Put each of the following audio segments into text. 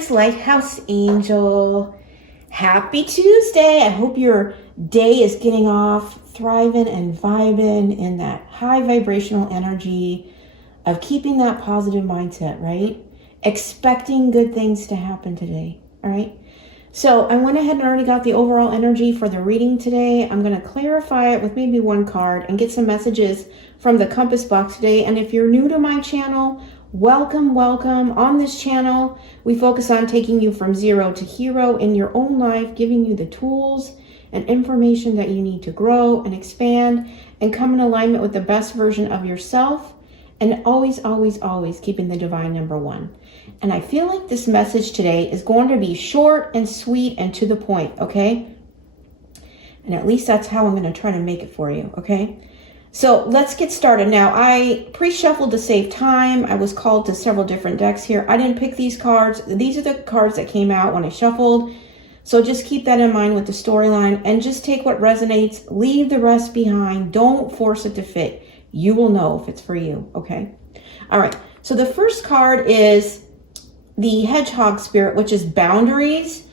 it's Lighthouse Angel. Happy Tuesday. I hope your day is getting off thriving and vibing in that high vibrational energy of keeping that positive mindset, right? Expecting good things to happen today, all right? So I went ahead and already got the overall energy for the reading today. I'm going to clarify it with maybe one card and get some messages from the compass box today. And if you're new to my channel, welcome, welcome. On this channel, we focus on taking you from zero to hero in your own life, giving you the tools and information that you need to grow and expand and come in alignment with the best version of yourself, and always, always, always keeping the divine number one. And I feel like this message today is going to be short and sweet and to the point, okay? And at least that's how I'm going to try to make it for you, okay? So let's get started. Now, I pre-shuffled to save time. I was called to several different decks here. I didn't pick these cards. These are the cards that came out when I shuffled. So just keep that in mind with the storyline and just take what resonates. Leave the rest behind. Don't force it to fit. You will know if it's for you, okay? All right. So the first card is the Hedgehog Spirit, which is boundaries.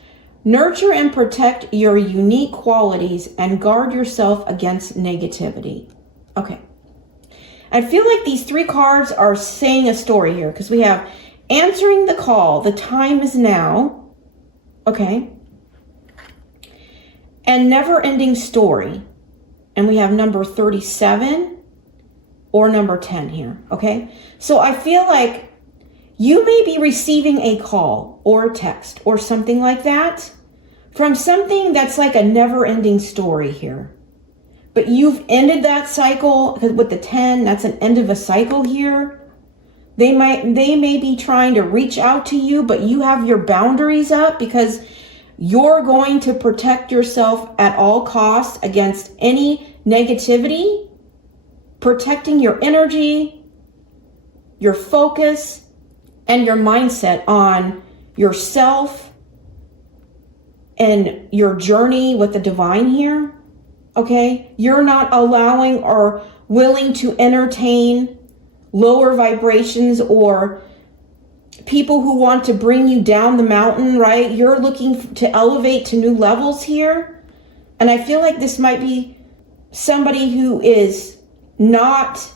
Nurture and protect your unique qualities and guard yourself against negativity. Okay. I feel like these three cards are saying a story here because we have answering the call. The time is now. Okay. And never-ending story. And we have number 37 or number 10 here. Okay. So I feel like you may be receiving a call or a text or something like that from something that's like a never-ending story here. But you've ended that cycle with the 10. That's an end of a cycle here. They may be trying to reach out to you, but you have your boundaries up because you're going to protect yourself at all costs against any negativity, protecting your energy, your focus, and your mindset on yourself and your journey with the divine here. Okay, you're not allowing or willing to entertain lower vibrations or people who want to bring you down the mountain, right? You're looking to elevate to new levels here. And I feel like this might be somebody who is not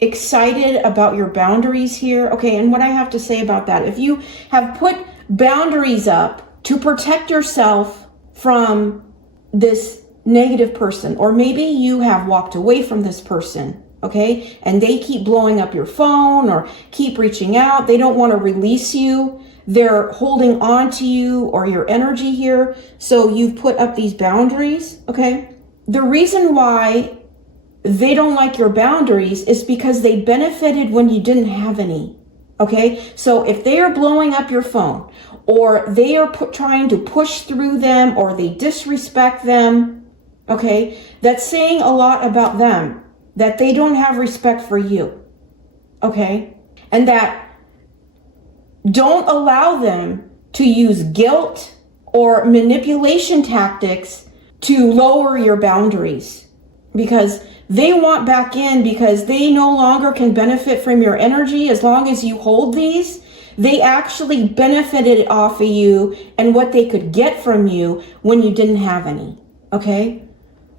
excited about your boundaries here. Okay, and what I have to say about that, if you have put boundaries up to protect yourself from this negative person, or maybe you have walked away from this person, okay, and they keep blowing up your phone or keep reaching out, they don't want to release you, they're holding on to you or your energy here, so you've put up these boundaries, okay? The reason why they don't like your boundaries is because they benefited when you didn't have any, okay? So if they are blowing up your phone, or they are trying to push through them, or they disrespect them, okay, that's saying a lot about them, that they don't have respect for you, okay? And that don't allow them to use guilt or manipulation tactics to lower your boundaries, because they want back in, because they no longer can benefit from your energy as long as you hold these. They actually benefited off of you and what they could get from you when you didn't have any, okay?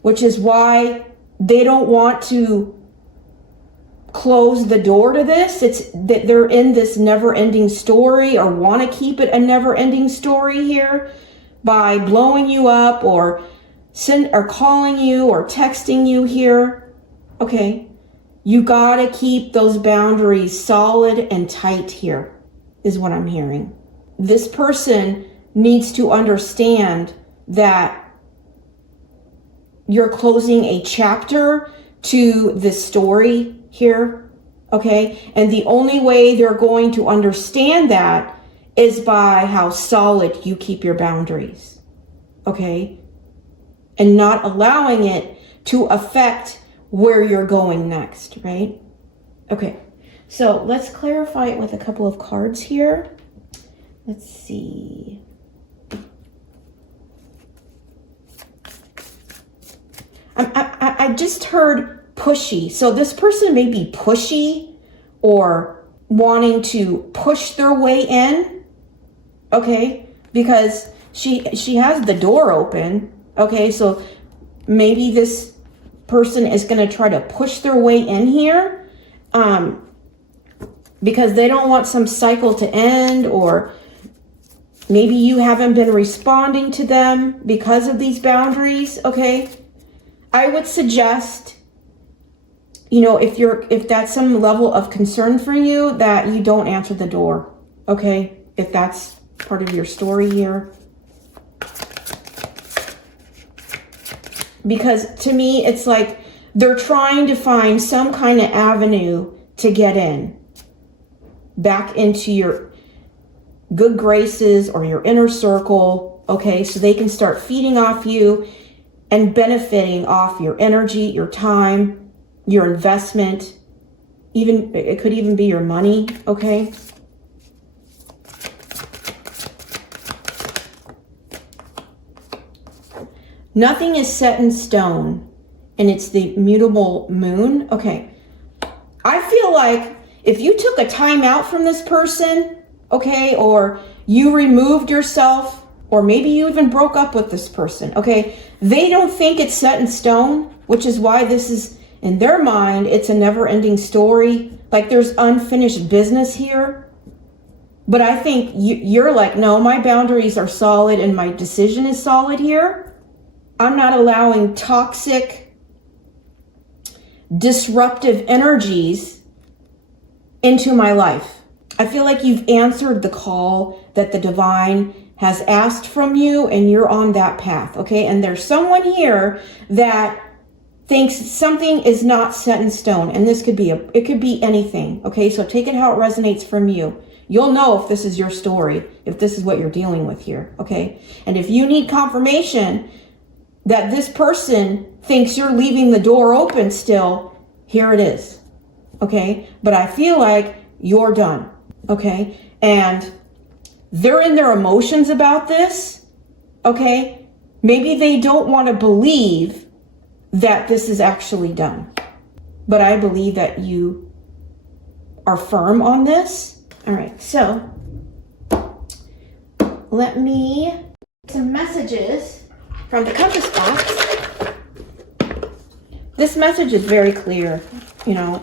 Which is why they don't want to close the door to this. It's that they're in this never-ending story, or want to keep it a never-ending story here by blowing you up or calling you or texting you here. Okay, you gotta keep those boundaries solid and tight here, is what I'm hearing. This person needs to understand that you're closing a chapter to this story here, okay? And the only way they're going to understand that is by how solid you keep your boundaries, okay? And not allowing it to affect where you're going next, right? Okay, so let's clarify it with a couple of cards here. Let's see. I just heard pushy. So this person may be pushy or wanting to push their way in, okay? Because she has the door open, okay? So maybe this person is going to try to push their way in here because they don't want some cycle to end, or maybe you haven't been responding to them because of these boundaries, okay? I would suggest, you know, if that's some level of concern for you, that you don't answer the door, okay? If that's part of your story here. Because to me, it's like they're trying to find some kind of avenue to get in, back into your good graces or your inner circle, okay? So they can start feeding off you and benefiting off your energy, your time, your investment. Even it could even be your money, okay? Nothing is set in stone, and it's the mutable moon. Okay, I feel like if you took a time out from this person, okay, or you removed yourself, or maybe you even broke up with this person, okay, they don't think it's set in stone, which is why this is, in their mind, it's a never-ending story. Like there's unfinished business here. But I think you're like, no, my boundaries are solid and my decision is solid here. I'm not allowing toxic, disruptive energies into my life. I feel like you've answered the call that the divine has asked from you, and you're on that path, okay? And there's someone here that thinks something is not set in stone, and this could be it could be anything, okay? So take it how it resonates from you. You'll know if this is your story, if this is what you're dealing with here, okay? And if you need confirmation that this person thinks you're leaving the door open still, here it is, okay? But I feel like you're done, okay? And they're in their emotions about this, okay? Maybe they don't want to believe that this is actually done. But I believe that you are firm on this. All right, so let me get some messages from the compass box. This message is very clear. You know,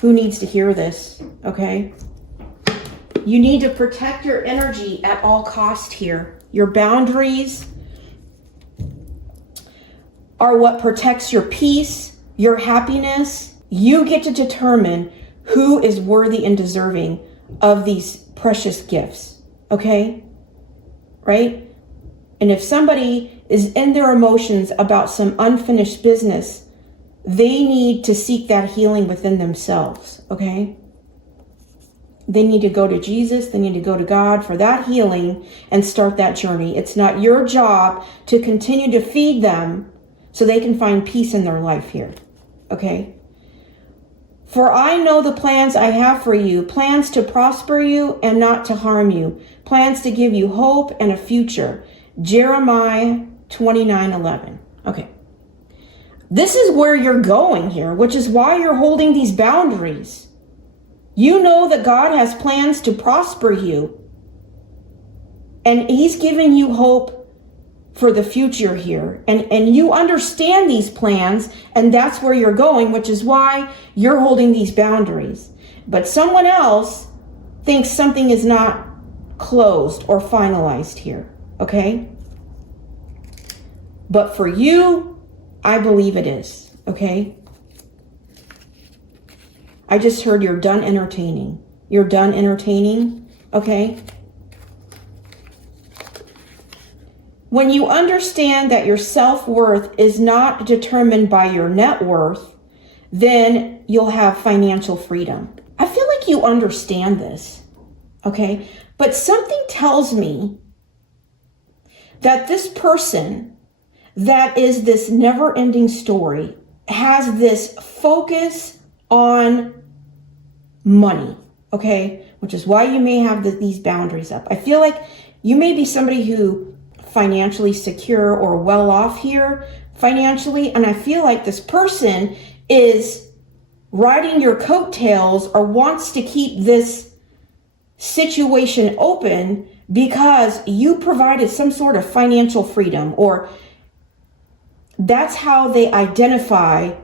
who needs to hear this, okay? You need to protect your energy at all cost here. Your boundaries are what protects your peace, your happiness. You get to determine who is worthy and deserving of these precious gifts, okay? Right? And if somebody is in their emotions about some unfinished business, they need to seek that healing within themselves, okay? They need to go to Jesus, they need to go to God for that healing and start that journey. It's not your job to continue to feed them so they can find peace in their life here, okay? For I know the plans I have for you, plans to prosper you and not to harm you, plans to give you hope and a future. Jeremiah 29:11. Okay. This is where you're going here, which is why you're holding these boundaries. You know that God has plans to prosper you, and he's giving you hope for the future here. And you understand these plans, and that's where you're going, which is why you're holding these boundaries. But someone else thinks something is not closed or finalized here, okay? But for you, I believe it is, okay? I just heard you're done entertaining. You're done entertaining, okay? When you understand that your self-worth is not determined by your net worth, then you'll have financial freedom. I feel like you understand this, okay? But something tells me that this person that is this never-ending story has this focus on money, okay? Which is why you may have these boundaries up. I feel like you may be somebody who financially secure or well off here financially, and I feel like this person is riding your coattails or wants to keep this situation open because you provided some sort of financial freedom, or that's how they identify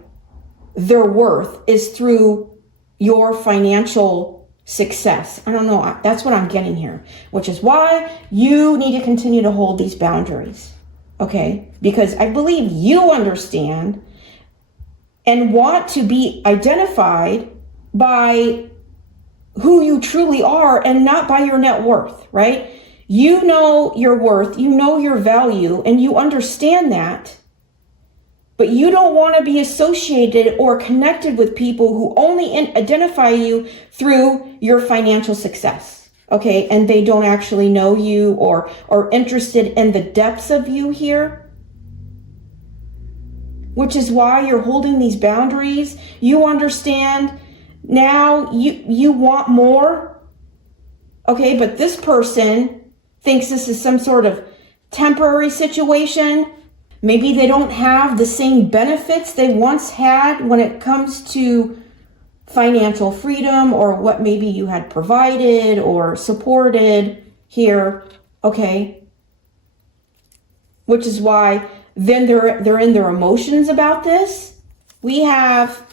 their worth, is through your financial success. I don't know. That's what I'm getting here, which is why you need to continue to hold these boundaries. Okay? Because I believe you understand and want to be identified by who you truly are and not by your net worth, right? You know your worth, you know your value, and you understand that. But you don't want to be associated or connected with people who only identify you through your financial success, okay? And they don't actually know you or are interested in the depths of you here, which is why you're holding these boundaries. You understand now you want more, okay? But this person thinks this is some sort of temporary situation. Maybe they don't have the same benefits they once had when it comes to financial freedom, or what maybe you had provided or supported here, okay? Which is why then they're in their emotions about this. We have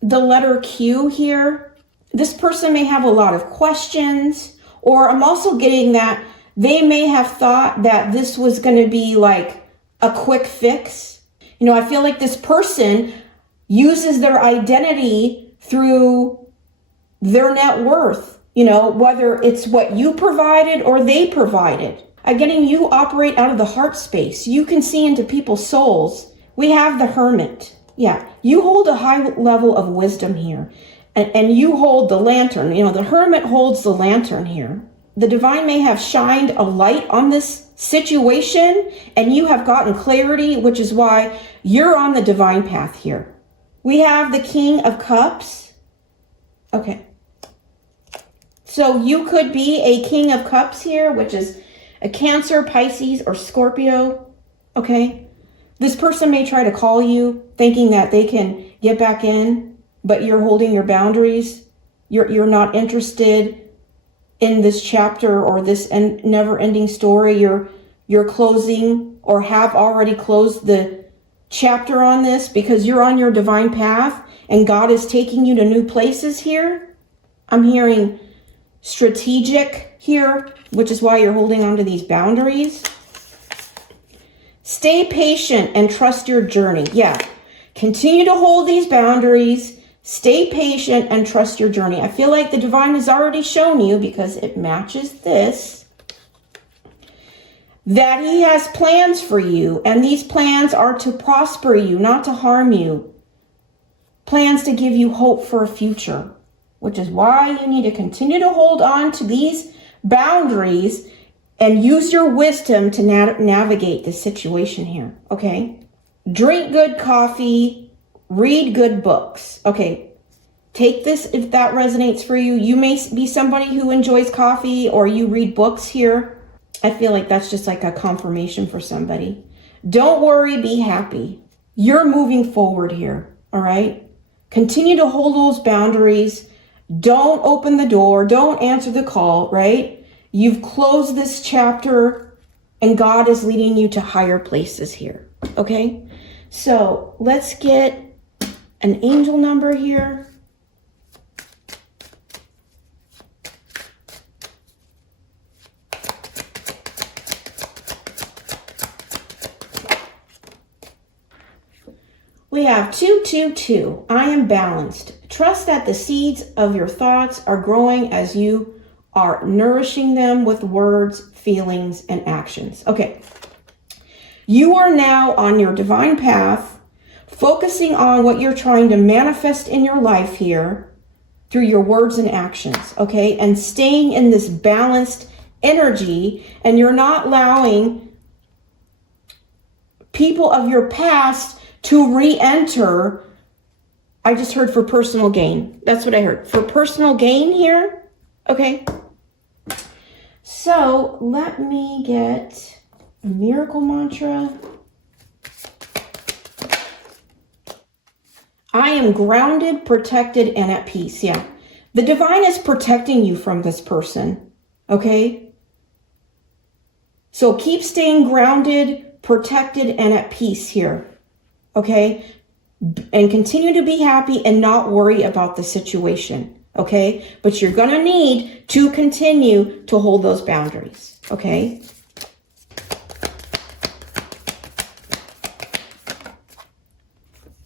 the letter Q here. This person may have a lot of questions, or I'm also getting that they may have thought that this was going to be like a quick fix. You know, I feel like this person uses their identity through their net worth, you know, whether it's what you provided or they provided. I'm getting you operate out of the heart space. You can see into people's souls. We have the hermit. Yeah, you hold a high level of wisdom here. And you hold the lantern. You know, the hermit holds the lantern here. The divine may have shined a light on this situation and you have gotten clarity, which is why you're on the divine path here. We have the King of Cups. Okay. So you could be a King of Cups here, which is a Cancer, Pisces, or Scorpio. Okay. This person may try to call you thinking that they can get back in, but you're holding your boundaries. You're not interested in this chapter or this never-ending story. You're closing or have already closed the chapter on this because you're on your divine path and God is taking you to new places here. I'm hearing strategic here, which is why you're holding on to these boundaries. Stay patient and trust your journey. Yeah, continue to hold these boundaries. Stay patient and trust your journey. I feel like the divine has already shown you, because it matches this, that he has plans for you. And these plans are to prosper you, not to harm you. Plans to give you hope for a future, which is why you need to continue to hold on to these boundaries and use your wisdom to navigate this situation here, okay? Drink good coffee. Read good books. Okay, take this if that resonates for you. You may be somebody who enjoys coffee or you read books here. I feel like that's just like a confirmation for somebody. Don't worry, be happy. You're moving forward here, all right? Continue to hold those boundaries. Don't open the door. Don't answer the call, right? You've closed this chapter and God is leading you to higher places here, okay? So let's get an angel number here. We have 222. I am balanced. Trust that the seeds of your thoughts are growing as you are nourishing them with words, feelings, and actions. Okay. You are now on your divine path, focusing on what you're trying to manifest in your life here through your words and actions, okay? And staying in this balanced energy, and you're not allowing people of your past to re-enter. I just heard for personal gain. That's what I heard. For personal gain here, okay? So let me get a miracle mantra. I am grounded, protected, and at peace. Yeah. The divine is protecting you from this person. Okay. So keep staying grounded, protected, and at peace here. Okay? And continue to be happy and not worry about the situation. Okay? But you're going to need to continue to hold those boundaries. Okay?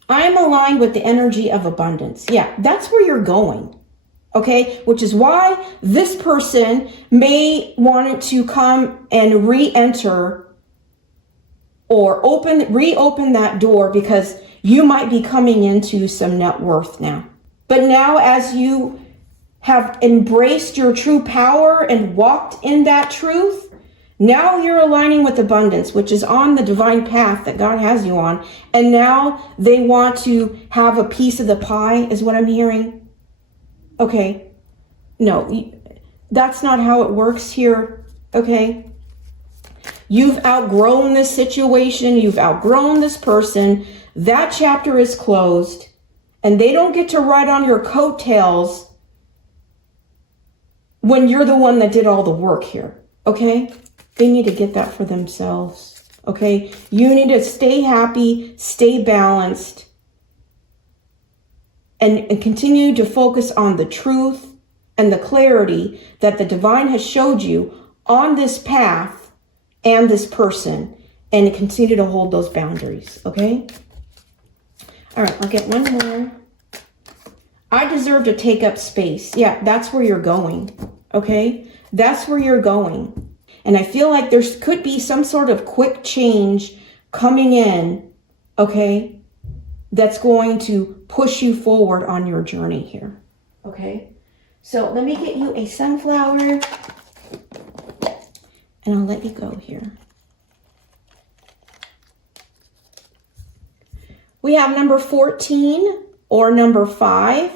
I'm aligned with the energy of abundance. Yeah, that's where you're going. Okay, which is why this person may want to come and re-enter or reopen that door, because you might be coming into some net worth now. But now, as you have embraced your true power and walked in that truth, now you're aligning with abundance, which is on the divine path that God has you on. And now they want to have a piece of the pie, is what I'm hearing. Okay. No, that's not how it works here. Okay. You've outgrown this situation. You've outgrown this person. That chapter is closed. And they don't get to ride on your coattails when you're the one that did all the work here. Okay. They need to get that for themselves, okay? You need to stay happy, stay balanced, and continue to focus on the truth and the clarity that the divine has showed you on this path and this person, and continue to hold those boundaries, okay? All right, I'll get one more. I deserve to take up space. Yeah, that's where you're going, okay? That's where you're going. And I feel like there could be some sort of quick change coming in, okay, that's going to push you forward on your journey here, okay? So let me get you a sunflower, and I'll let you go here. We have number 14 or number 5.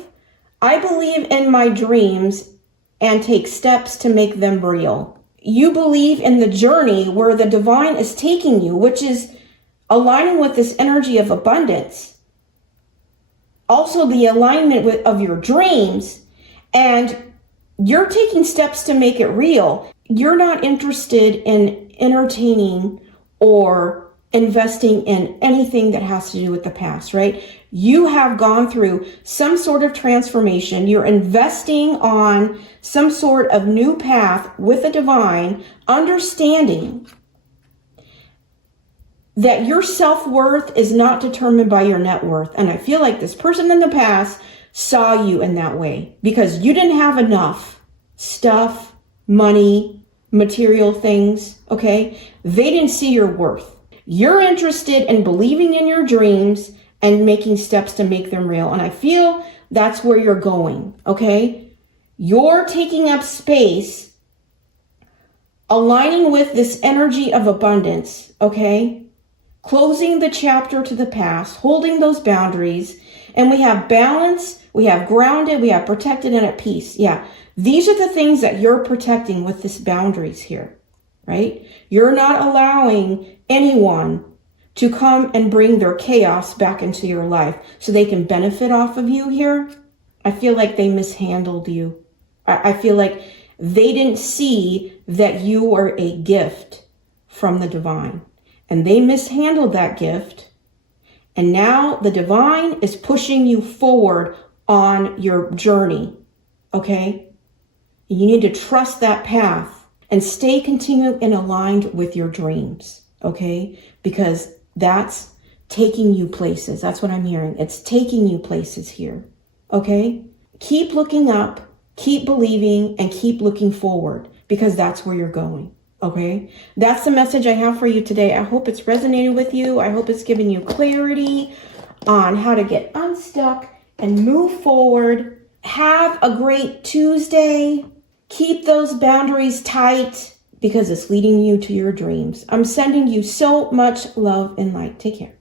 I believe in my dreams and take steps to make them real. You believe in the journey where the divine is taking you, which is aligning with this energy of abundance. Also the alignment of your dreams, and you're taking steps to make it real. You're not interested in entertaining or investing in anything that has to do with the past, right? You have gone through some sort of transformation. You're investing on some sort of new path with the divine, understanding that your self-worth is not determined by your net worth. And I feel like this person in the past saw you in that way because you didn't have enough stuff, money, material things, okay? They didn't see your worth. You're interested in believing in your dreams and making steps to make them real. And I feel that's where you're going, okay? You're taking up space, aligning with this energy of abundance, okay? Closing the chapter to the past, holding those boundaries, and we have balance, we have grounded, we have protected, and at peace. Yeah, these are the things that you're protecting with this boundaries here, right? You're not allowing anyone to come and bring their chaos back into your life so they can benefit off of you here. I feel like they mishandled you. I feel like they didn't see that you were a gift from the divine, and they mishandled that gift. And now the divine is pushing you forward on your journey, okay? You need to trust that path and stay continued and aligned with your dreams, okay? Because that's taking you places. That's what I'm hearing. It's taking you places here, okay? Keep looking up, keep believing, and keep looking forward, because that's where you're going, okay? That's the message I have for you today. I hope it's resonated with you. I hope it's given you clarity on how to get unstuck and move forward. Have a great Tuesday. Keep those boundaries tight because it's leading you to your dreams. I'm sending you so much love and light. Take care.